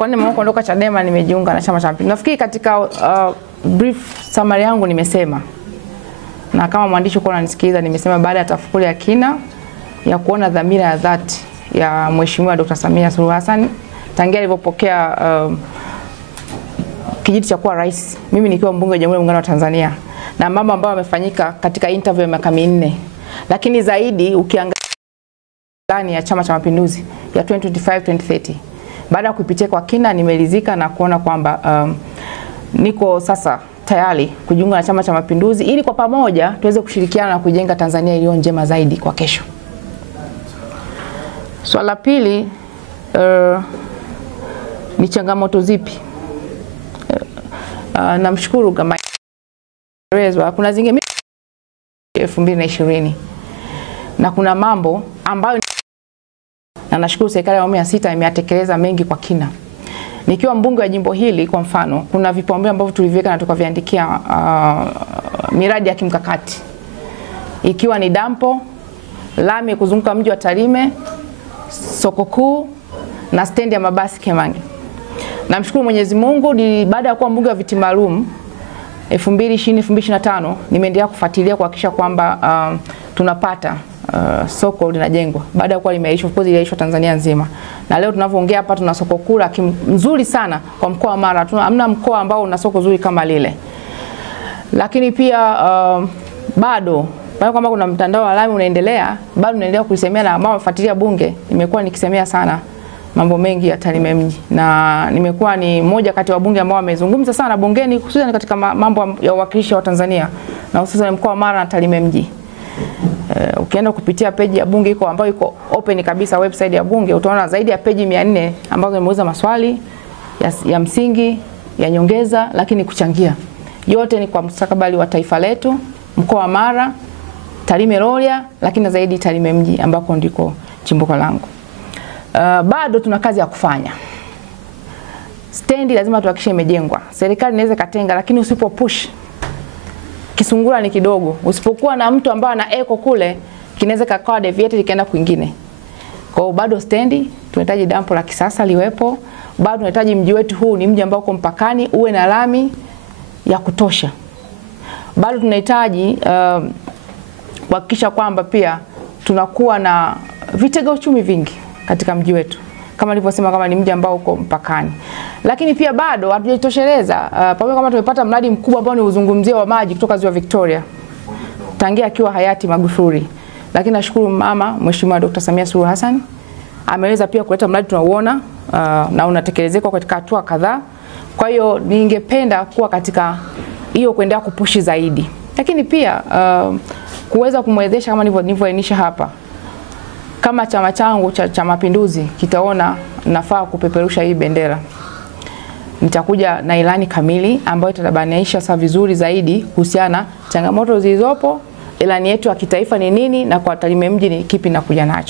kwa nini nimeamua kuondoka Chadema nimejiunga na Chama cha Mapinduzi. Nafikiri katika brief summary yangu nimesema, na kama mwandishi uko unanisikiliza, nimesema baada ya tafakuri ya kina ya kuona dhamira ya dhati ya Mheshimiwa Dr. Samia Suluhu Hassan tangia alipopokea kijiti cha kuwa rais, mimi nikiwa mbunge wa Jamhuri ya Muungano wa Tanzania, na mambo ambayo yamefanyika katika interview ya miaka 4, lakini zaidi ukiangalia ndani ya Chama cha Mapinduzi ya 2025-2030, baada ya kuipitia kwa kina, nimeridhika na kuona kwamba niko sasa tayari kujiunga na Chama cha Mapinduzi ili kwa pamoja tuweze kushirikiana na kujenga Tanzania iliyo njema zaidi kwa kesho. Swala la pili, ni changamoto zipi? Namshukuru kama kuna zingine 2020 na kuna mambo ambayo na nashukuru serikali ya awamu ya 6 imeyatekeleza mengi kwa kina. Nikiwa mbunge wa jimbo hili kwa mfano, kuna vipaumbele ambavyo tuliviweka na tukaviandikia miradi ya kimkakati, ikiwa ni dampo, lami kuzunguka mji wa Tarime, soko kuu na stendi ya mabasi Kemange. Namshukuru Mwenyezi Mungu, baada ya kuwa mbunge wa viti maalum 2020-2025 nimeendelea kufuatilia kuhakikisha kwamba tunapata soko linajengwa baada ya kuwa limeishwa, of course iliishwa Tanzania nzima. Na leo tunavyoongea hapa tuna soko kuu nzuri sana kwa mkoa wa Mara. Hamna mkoa ambao una soko zuri kama lile. Lakini pia bado kwamba kuna mtandao wa lami unaendelea, bado naendelea kuisemea na mama fuatilia bunge. Nimekuwa nikisemea sana mambo mengi ya Tarime mji, na nimekuwa ni moja kati ya wabunge ambao wamezungumza sana bungeni hususan katika mambo ya uwakilishi wa Tanzania na hususan mkoa wa Mara na Tarime mji. Ukienda kupitia peji ya bunge ambayo iko open kabisa, website ya bunge, utaona zaidi ya peji 400 ambazo zimeuliza maswali ya msingi, ya nyongeza, lakini kuchangia. Yote ni kwa mustakabali wa taifa letu, mkoa wa Mara, Tarime Rorya, lakini zaidi Tarime mji ambako ndiko chimbuko langu. Bado tuna kazi ya kufanya. Stendi lazima tuhakikishe imejengwa. Serikali inaweza katenga, lakini usipo push kisungura ni kidogo. Usipokuwa na mtu ambaye ana echo kule, kinaweza kakawa deviated ikaenda kwingine. Kwa hiyo bado stendi, tunahitaji dampo la kisasa liwepo. Bado tunahitaji mji wetu huu ni mji ambao uko mpakani uwe na lami ya kutosha. Bado tunahitaji kuhakikisha kwamba pia tunakuwa na vitega uchumi vingi katika mji wetu, kama nilivyosema, kama ni mji ambao uko mpakani. Lakini pia bado hatujatosheleza, pamoja kama tumepata mradi mkubwa ambao ni uzungumzia wa maji kutoka Ziwa Victoria tangia akiwa hayati Magufuli. Lakini nashukuru mama Mheshimiwa Dr. Samia Suluhu Hassan ameweza pia kuleta mradi tunauona na unatekelezeka katika hatua kadhaa. Kwa hiyo ningependa kuwa katika hiyo kuendelea kupushi zaidi. Lakini pia kuweza kumwezesha kama nilivyoainisha hapa, kama chama changu cha Mapinduzi kitaona nafaa kupeperusha hii bendera, nitakuja na ilani kamili ambayo itabainisha sasa vizuri zaidi kuhusiana changamoto zilizopo, ilani yetu ya kitaifa ni nini, na kwa Tarime mji ni kipi na kuja nacho.